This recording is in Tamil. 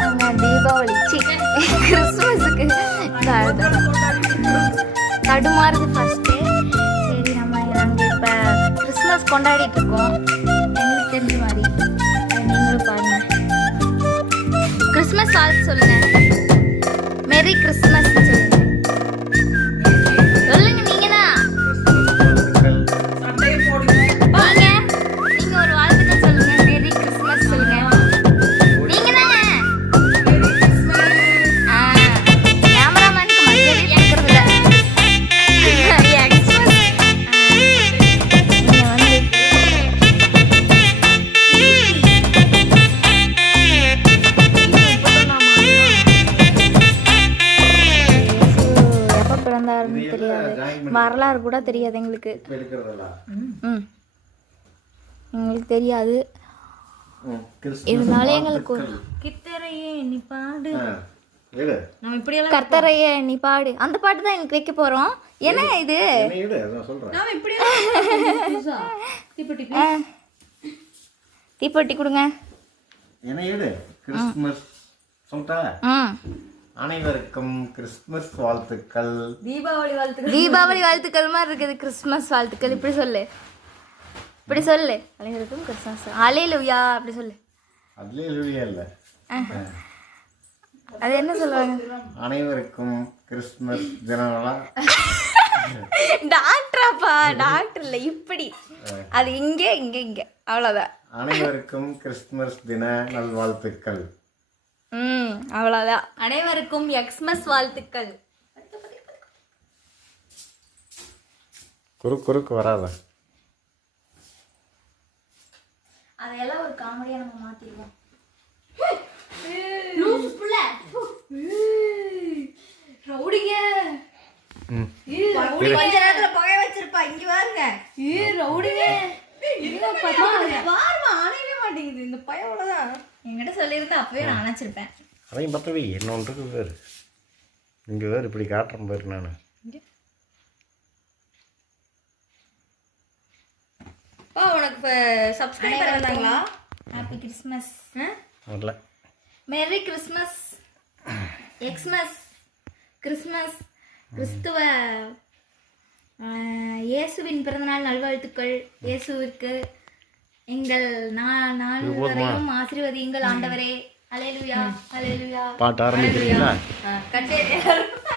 நாங்கள் தீபாவளி கிறிஸ்மஸுக்கு தடுமாறுது ஃபஸ்ட்டு. சரி நாங்கள் இப்போ கிறிஸ்மஸ் கொண்டாடிட்டு இருக்கோம். எங்களுக்கு தெரிஞ்ச மாதிரி நீங்களும் பாருங்கள். கிறிஸ்மஸ் வாழ்த்து சொல்லுங்கள். மெரி கிறிஸ்மஸ் சொல்லுங்கள். சொல்லுங்க நீங்க தான். நீங்க ஒரு வாழ்த்துக்கள் சொல்லுங்க. மெரி கிறிஸ்மஸ் சொல்லுங்க. நீங்க தாங்க. கேமராமேனுக்கு மரியாதை கொடுக்கறது இல்ல. எப்ப பிறந்தாருன்னு தெரியாது, வரலாறு கூட தெரியாது எங்களுக்கு. எங்களுக்கு தெரியாது. இருந்தாலும் எங்களுக்கு கித்தரையே நீ பாடு, நம்ம இப்படி கர்த்தரையே நீ பாடு அந்த பாட்டு தான் எனக்கு வைக்க போறோம். என்ன இது? நாம இப்படி தீப்பெட்டி கொடுங்க. கிறிஸ்துமஸ் அனைவருக்கும் கிறிஸ்துமஸ் வாழ்த்துக்கள். தீபாவளி வாழ்த்துக்கள். தீபாவளி வாழ்த்துக்கள் மாதிரி இருக்குது. கிறிஸ்துமஸ் வாழ்த்துக்கள் இப்படி சொல்லு, இப்படி சொல்லு. அனைவருக்கும் கிறிஸ்துமஸ் ஹல்லேலூயா அப்படி சொல்லு. அல்லேலூயா இல்ல, அது என்ன சொல்லுவாங்க? அனைவருக்கும் கிறிஸ்துமஸ் தின டாக்டராப்பா, டாக்டர் இல்லை இப்படி. அது இங்கே இங்கே இங்கே அவ்வளோதான். அனைவருக்கும் கிறிஸ்துமஸ் தின நல்வாழ்த்துக்கள். அவ்வளோதான். அனைவருக்கும் எக்ஸ்மஸ் வாழ்த்துக்கள். குறுக்கு வராத. அதையெல்லாம் ஒரு காமெடியாக நம்ம மாற்றிடுவோம். ரவுடிங்க கொஞ்ச நேரத்துல புகை வச்சிருப்பா. இங்க பாருங்க, ரவுடிங்க பாருமா அணையவே மாட்டேங்குது இந்த பையனோடதான். என்கிட்ட சொல்லியிருந்தா அப்பவே நான் அணைச்சிருப்பேன். அதையும் பத்தவே என்ன ஒன்றுக்கு பேர் இங்கே வேறு இப்படி காட்டுறேன் பேர். நான் உனக்கு இப்போ சப்ஸ்கிரைபர் வந்தாங்களா? Happy Christmas. வரல. மெரி கிறிஸ்மஸ், எக்ஸ்மஸ், கிறிஸ்மஸ், கிறிஸ்துவ இயேசுவின் பிறந்தநாள் நல்வாழ்த்துக்கள். இயேசுவிற்கு எங்கள் நால்வரையும் ஆசீர்வதியுங்கள் ஆண்டவரே. ஹல்லேலூயா ஹல்லேலூயா. பாட்டு ஆரம்பிக்கிறீங்களா? கச்சேரி